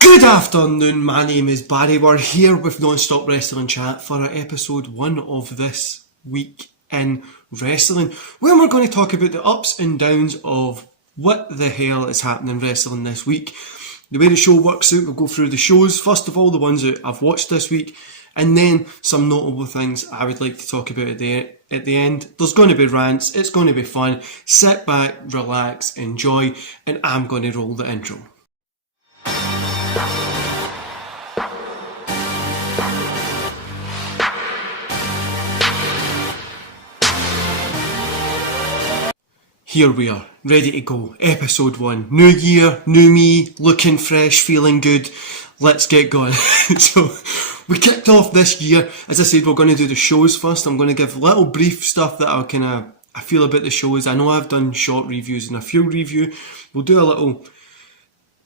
Good afternoon, my name is Barry. We're here with Non-Stop Wrestling Chat for episode 1 of this week in wrestling, where we're going to talk about the ups and downs of what the hell is happening in wrestling this week. The way the show works out, we'll go through the shows, first of all the ones that I've watched this week, and then some notable things I would like to talk about at the end. There's going to be rants, it's going to be fun. Sit back, relax, enjoy, and I'm going to roll the intro. Here we are, ready to go, episode 1. New year, new me, looking fresh, feeling good. Let's get going. So, we kicked off this year. As I said, we're going to do the shows first. I'm going to give little brief stuff that I feel about the shows. I know I've done short reviews and a full review. We'll do a little,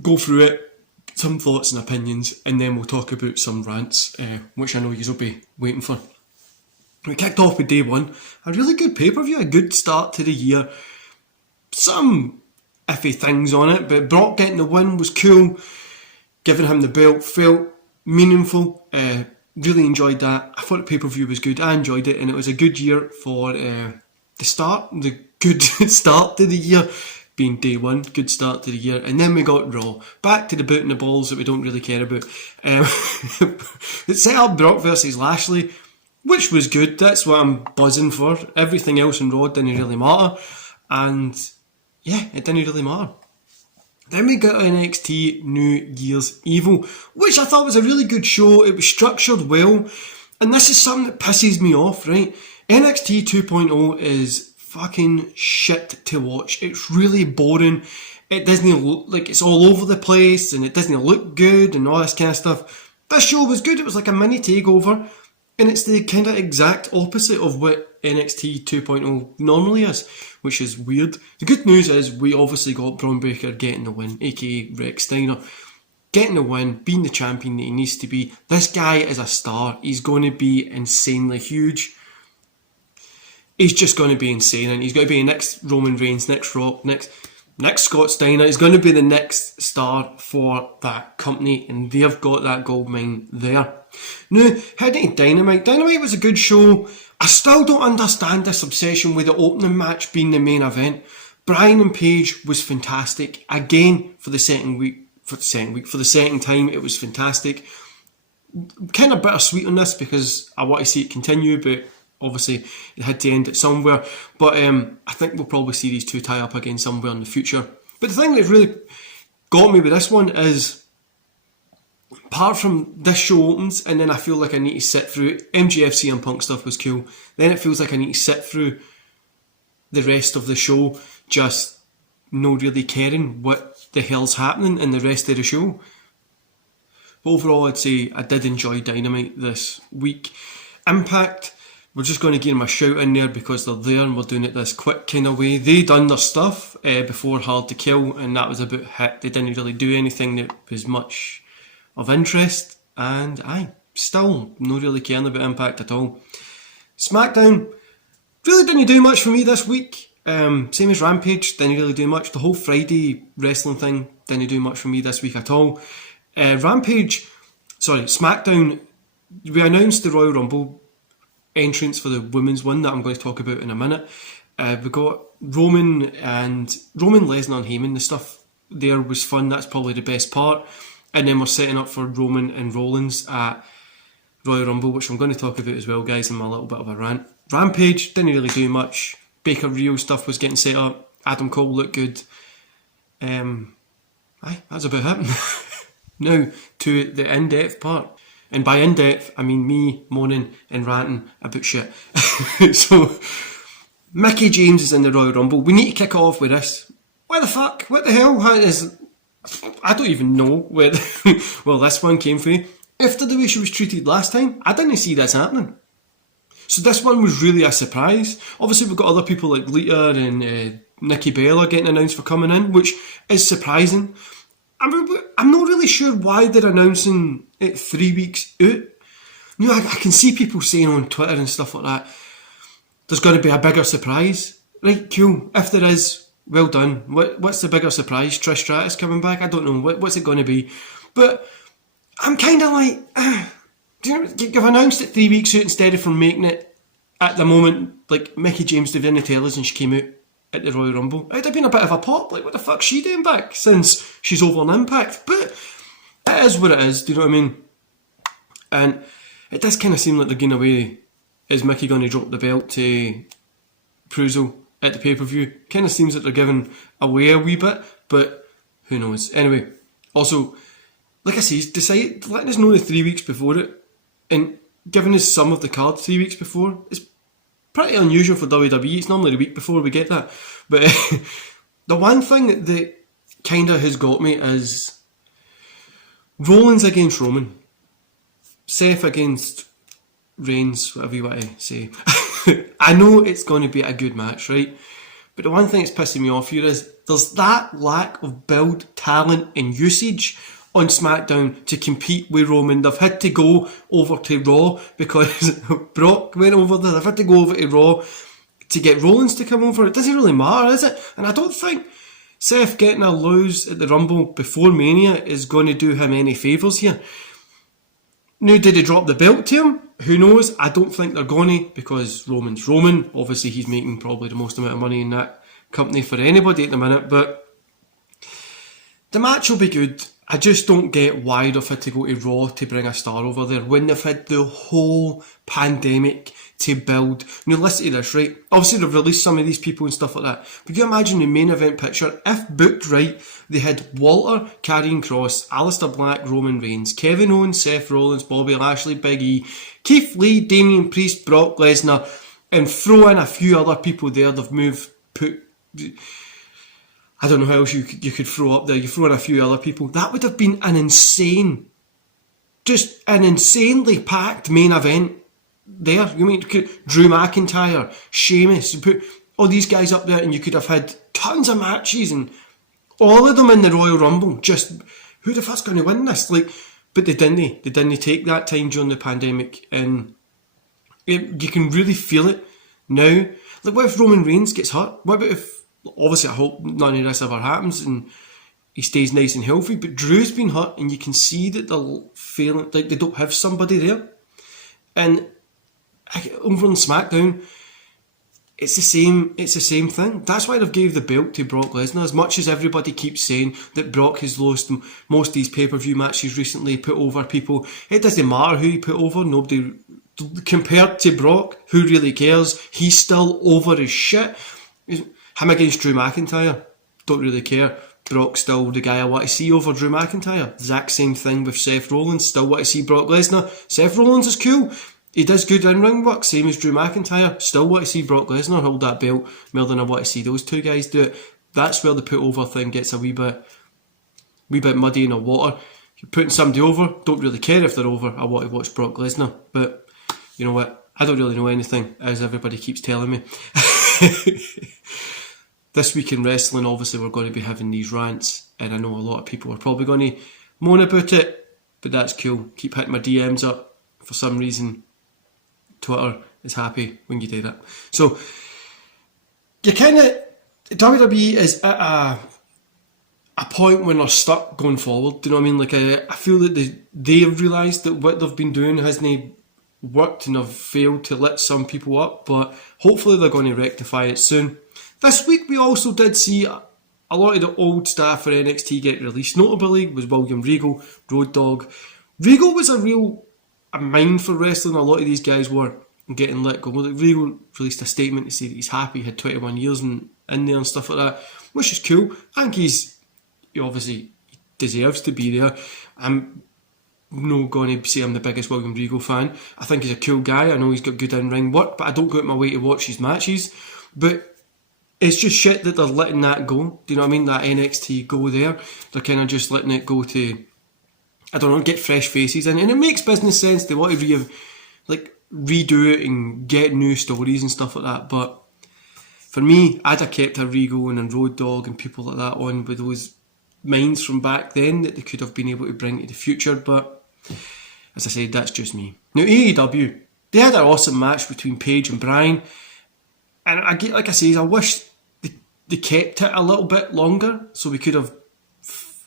go through it, some thoughts and opinions, and then we'll talk about some rants, which I know you'll be waiting for. We kicked off with day 1. A really good pay-per-view, a good start to the year. Some iffy things on it, but Brock getting the win was cool. Giving him the belt felt meaningful. Really enjoyed that. I thought the pay-per-view was good. I enjoyed it, and it was a good year for the good start to the year, being day 1, good start to the year. And then we got Raw. Back to the boot and the balls that we don't really care about. It set up Brock versus Lashley, which was good. That's what I'm buzzing for. Everything else in Raw didn't really matter. And yeah, it didn't really matter. Then we got NXT New Year's Evil, which I thought was a really good show. It was structured well, and this is something that pisses me off, right? NXT 2.0 is fucking shit to watch. It's really boring. It doesn't look like it's all over the place, and it doesn't look good, and all this kind of stuff. This show was good. It was like a mini takeover, and it's the kind of exact opposite of what NXT 2.0 normally is, which is weird. The good news is we obviously got Braun Breaker getting the win, aka Rex Steiner. Getting the win, being the champion that he needs to be. This guy is a star. He's going to be insanely huge. He's just going to be insane, and he's going to be the next Roman Reigns, next Rock, next Scott Steiner. He's going to be the next star for that company, and they've got that gold mine there. Now, heading to Dynamite. Dynamite was a good show. I still don't understand this obsession with the opening match being the main event. Bryan and Paige was fantastic. Again, for the second time, it was fantastic. Kind of bittersweet on this because I want to see it continue, but obviously it had to end it somewhere. But I think we'll probably see these two tie up again somewhere in the future. But the thing that really got me with this one is, apart from this show opens and then I feel like I need to sit through it. MJF CM Punk stuff was cool. Then it feels like I need to sit through the rest of the show just not really caring what the hell's happening in the rest of the show. But overall, I'd say I did enjoy Dynamite this week. Impact, we're just going to give them a shout in there because they're there and we're doing it this quick kind of way. They done their stuff before Hard to Kill, and that was about it. They didn't really do anything that was much of interest, and still not really caring about Impact at all. SmackDown really didn't do much for me this week. Same as Rampage, didn't really do much. The whole Friday wrestling thing didn't do much for me this week at all. SmackDown, we announced the Royal Rumble entrance for the women's one that I'm going to talk about in a minute. We got Roman Lesnar and Heyman. The stuff there was fun. That's probably the best part. And then we're setting up for Roman and Rollins at Royal Rumble, which I'm going to talk about as well, guys, in my little bit of a rant. Rampage didn't really do much. Baker Rio stuff was getting set up. Adam Cole looked good. That's about it. Now to the in-depth part. And by in-depth, I mean me moaning and ranting about shit. So, Mickie James is in the Royal Rumble. We need to kick off with this. What the fuck? What the hell? I don't even know where this one came from. After the way she was treated last time, I didn't see this happening. So this one was really a surprise. Obviously we've got other people like Lita and Nikki Bella getting announced for coming in, which is surprising. I'm not really sure why they're announcing it 3 weeks out. You know, I can see people saying on Twitter and stuff like that, there's going to be a bigger surprise. Right, cool. If there is, well done. What's the bigger surprise? Trish Stratus coming back? I don't know. What's it going to be? But I'm kind of like, do you know, you've announced it 3 weeks out instead of from making it at the moment, like Mickie James didn't tell us and she came out at the Royal Rumble. It'd have been a bit of a pop, like what the fuck's she doing back since she's over on Impact? But it is what it is, do you know what I mean? And it does kind of seem like they're going away. Is Mickie going to drop the belt to Pruzo at the pay-per-view? Kind of seems that they're giving away a wee bit, but who knows? Anyway, also, like I say, decided letting us know the 3 weeks before it and giving us some of the card 3 weeks before is pretty unusual for WWE. It's normally the week before we get that. But the one thing that kind of has got me is Rollins against Roman, Seth against Reigns, whatever you want to say. I know it's going to be a good match, right? But the one thing that's pissing me off here is there's that lack of build, talent and usage on SmackDown to compete with Roman. They've had to go over to Raw because Brock went over there. They've had to go over to Raw to get Rollins to come over. It doesn't really matter, is it? And I don't think Seth getting a lose at the Rumble before Mania is going to do him any favours here. Now, did he drop the belt to him? Who knows? I don't think they're going to, because Roman's Roman. Obviously, he's making probably the most amount of money in that company for anybody at the minute, but the match will be good. I just don't get why they've had to go to Raw to bring a star over there when they've had the whole pandemic to build. Now listen to this, right? Obviously they've released some of these people and stuff like that. But you imagine the main event picture, if booked right, they had Walter, Karrion Kross, Aleister Black, Roman Reigns, Kevin Owens, Seth Rollins, Bobby Lashley, Big E, Keith Lee, Damian Priest, Brock Lesnar, and throw in a few other people there. They've I don't know how else you could throw up there. You throw in a few other people. That would have been an insanely packed main event there. You mean Drew McIntyre, Sheamus, you put all these guys up there and you could have had tons of matches and all of them in the Royal Rumble. Just, who the fuck's going to win this? Like, but they didn't. They didn't take that time during the pandemic, and you can really feel it now. Like, what if Roman Reigns gets hurt? What about if, obviously I hope none of this ever happens and he stays nice and healthy, but Drew's been hurt and you can see that they're feeling like they don't have somebody there. And over on SmackDown, it's the same thing. That's why they've gave the belt to Brock Lesnar. As much as everybody keeps saying that Brock has lost most of these pay-per-view matches recently, put over people, it doesn't matter who he put over. Nobody, compared to Brock, who really cares? He's still over as shit. Him against Drew McIntyre, don't really care. Brock's still the guy I want to see over Drew McIntyre. Exact same thing with Seth Rollins. Still want to see Brock Lesnar. Seth Rollins is cool. He does good in-ring work, same as Drew McIntyre. Still want to see Brock Lesnar hold that belt more than I want to see those two guys do it. That's where the put over thing gets a wee bit muddy in the water. You're putting somebody over, don't really care if they're over. I want to watch Brock Lesnar. But you know what? I don't really know anything, as everybody keeps telling me. This week in wrestling, obviously we're going to be having these rants, and I know a lot of people are probably going to moan about it, but that's cool. Keep hitting my DMs up. For some reason, Twitter is happy when you do that. So, you kind of, WWE is at a point when they're stuck going forward. Do you know what I mean? Like, I feel that they've realised that what they've been doing hasn't worked and have failed to lit some people up, but hopefully they're going to rectify it soon. This week we also did see a lot of the old staff for NXT get released. Notably was William Regal, Road Dogg. Regal was a mind for wrestling. A lot of these guys were getting let go. Regal released a statement to say that he's happy, he had 21 years in there and stuff like that, which is cool. I think he obviously deserves to be there. I'm not going to say I'm the biggest William Regal fan. I think he's a cool guy. I know he's got good in-ring work, but I don't go out my way to watch his matches. But it's just shit that they're letting that go. Do you know what I mean? That NXT go there. They're kind of just letting it go to, I don't know, get fresh faces in. And it makes business sense. They want to redo it and get new stories and stuff like that. But for me, I'd have kept a Regal and a Road Dogg and people like that on with those minds from back then that they could have been able to bring to the future. But as I said, that's just me. Now AEW, they had an awesome match between Paige and Bryan. And I wish they kept it a little bit longer so we could have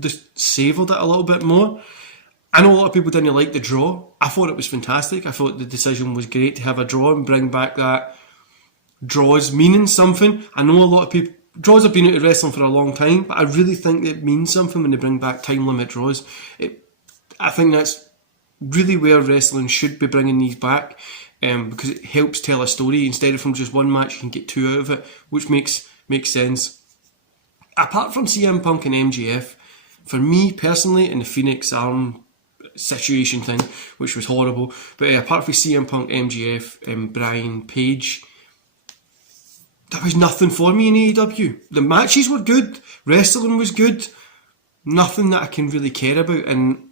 just savoured it a little bit more. I know a lot of people didn't like the draw. I thought it was fantastic. I thought the decision was great to have a draw and bring back that draws meaning something. I know a lot of people, draws have been out of wrestling for a long time, but I really think it means something when they bring back time limit draws. I think that's really where wrestling should be bringing these back, because it helps tell a story. Instead of from just one match, you can get two out of it, which makes sense. Apart from CM Punk and MJF, for me personally, in the Phoenix Arm situation thing, which was horrible, but apart from CM Punk, MJF, and Brian Page, there was nothing for me in AEW. The matches were good, wrestling was good, nothing that I can really care about, and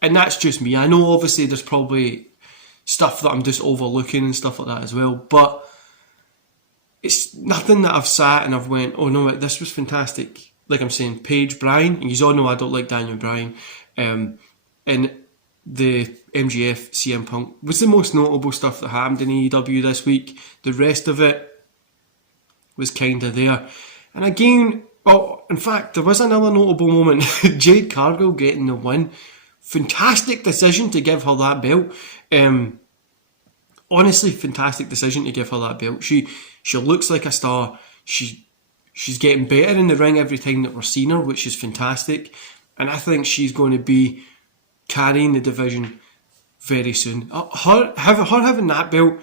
that's just me. I know obviously there's probably stuff that I'm just overlooking and stuff like that as well, but it's nothing that I've sat and I've went, oh no, this was fantastic. Like I'm saying, Paige, Bryan, and you all know I don't like Daniel Bryan, and the MJF, CM Punk was the most notable stuff that happened in AEW this week. The rest of it was kind of there. And again, well, in fact, there was another notable moment. Jade Cargill getting the win. Fantastic decision to give her that belt. Honestly, fantastic decision to give her that belt. She looks like a star. She's getting better in the ring every time that we're seeing her, which is fantastic. And I think she's going to be carrying the division very soon. Her having that belt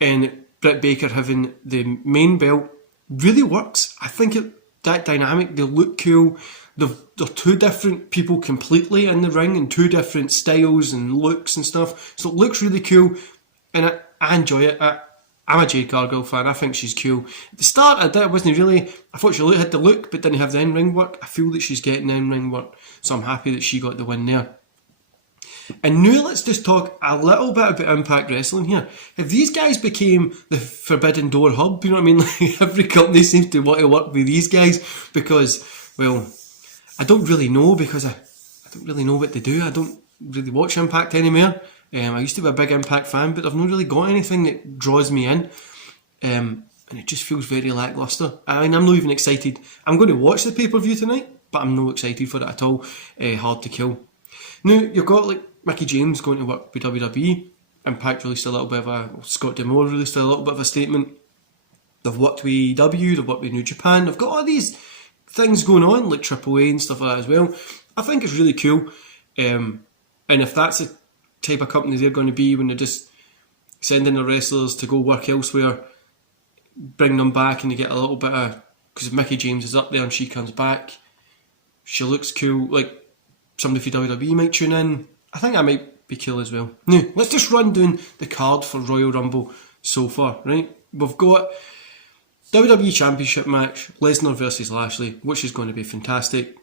and Britt Baker having the main belt really works. I think that dynamic, they look cool. They're two different people completely in the ring and two different styles and looks and stuff. So it looks really cool and I enjoy it. I'm a Jade Cargill fan. I think she's cool. At the start, I thought she had the look but didn't have the in-ring work. I feel that she's getting the in-ring work, so I'm happy that she got the win there. And now let's just talk a little bit about Impact Wrestling here. If these guys became the Forbidden Door hub, you know what I mean? Like every company seems to want to work with these guys because, well, I don't really know because I don't really know what they do. I don't really watch Impact anymore. I used to be a big Impact fan, but I've not really got anything that draws me in. And it just feels very lacklustre. I mean, I'm not even excited. I'm going to watch the pay-per-view tonight, but I'm not excited for it at all. Hard to kill. Now, you've got like Mickie James going to work with WWE. Impact released a little bit of Scott D'Amore released a little bit of a statement. They've worked with AEW, they've worked with New Japan. They've got all these things going on, like AAA and stuff like that as well. I think it's really cool. And if that's the type of company they're going to be when they're just sending their wrestlers to go work elsewhere, bring them back and they get a little bit of... Because if Mickie James is up there and she comes back, she looks cool. Like, somebody from WWE might tune in. I think that might be cool as well. Now, let's just run down the card for Royal Rumble so far, right? We've got WWE Championship match, Lesnar versus Lashley, which is going to be fantastic.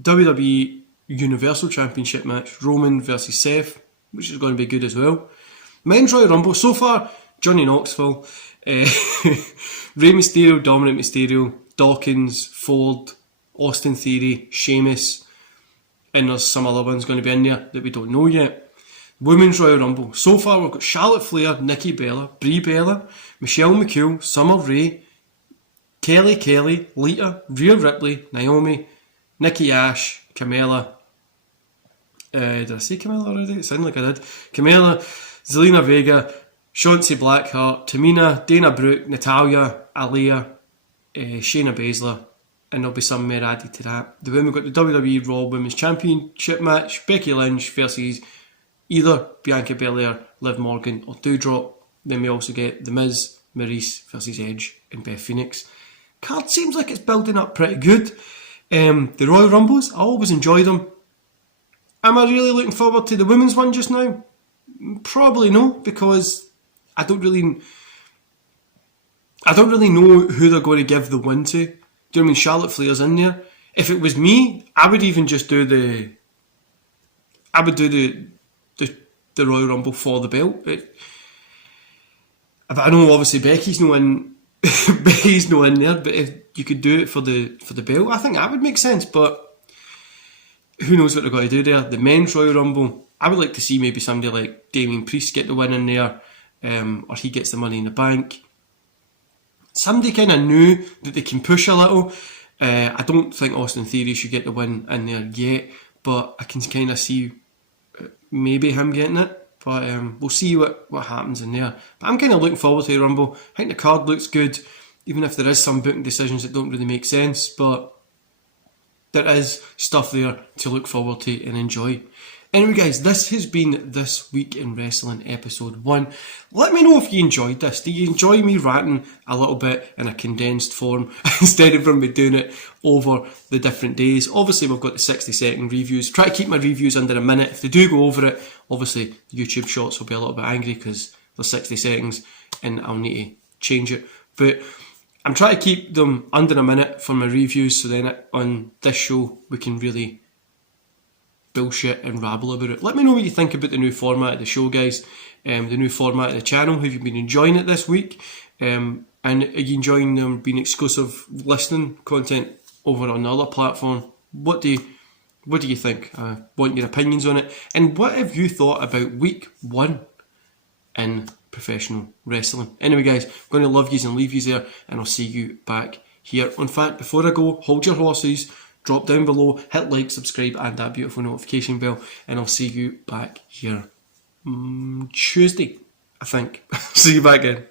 WWE Universal Championship match, Roman versus Seth, which is going to be good as well. Men's Royal Rumble, so far, Johnny Knoxville, Rey Mysterio, Dominic Mysterio, Dawkins, Ford, Austin Theory, Sheamus, and there's some other ones going to be in there that we don't know yet. Women's Royal Rumble, so far we've got Charlotte Flair, Nikki Bella, Brie Bella, Michelle McCool, Summer Rae, Kelly, Lita, Rhea Ripley, Naomi, Nikki Ash, Carmella. Did I say Carmella already? It sounded like I did. Carmella, Zelina Vega, Shotzi Blackheart, Tamina, Dana Brooke, Natalya, Aliyah, Shayna Baszler, and there'll be some more added to that. Then we've got the WWE Raw Women's Championship match, Becky Lynch versus either Bianca Belair, Liv Morgan or Doudrop. Then we also get The Miz, Maurice versus Edge and Beth Phoenix. Card seems like it's building up pretty good. The Royal Rumbles, I always enjoy them. Am I really looking forward to the women's one just now? Probably no, because I don't really know who they're going to give the win to. Do you know what I mean? Charlotte Flair's in there. If it was me, I would even just do the Royal Rumble for the belt. But I know obviously Becky's no in there, but if you could do it for the belt, I think that would make sense. But who knows what they're going to do there? The men's Royal Rumble, I would like to see maybe somebody like Damien Priest get the win in there, or he gets the Money in the Bank. Somebody kind of new that they can push a little. I don't think Austin Theory should get the win in there yet, but I can kind of see maybe him getting it. But we'll see what happens in there. But I'm kind of looking forward to the Rumble. I think the card looks good, even if there is some booking decisions that don't really make sense. But there is stuff there to look forward to and enjoy. Anyway guys, this has been This Week in Wrestling episode 1. Let me know if you enjoyed this. Do you enjoy me ranting a little bit in a condensed form instead of me doing it over the different days? Obviously we've got the 60-second reviews. Try to keep my reviews under a minute. If they do go over it, obviously YouTube Shorts will be a little bit angry because they're 60 seconds and I'll need to change it. But I'm trying to keep them under a minute for my reviews, so then on this show we can really bullshit and rabble about it. Let me know what you think about the new format of the show, guys. The new format of the channel. Have you been enjoying it this week? And are you enjoying them being exclusive listening content over on the other platform? What do you think? I want your opinions on it. And what have you thought about week 1 in professional wrestling? Anyway guys, I'm going to love yous and leave yous there, and I'll see you back here. In fact, before I go, hold your horses, drop down below, hit like, subscribe and that beautiful notification bell, and I'll see you back here Tuesday, I think. See you back then.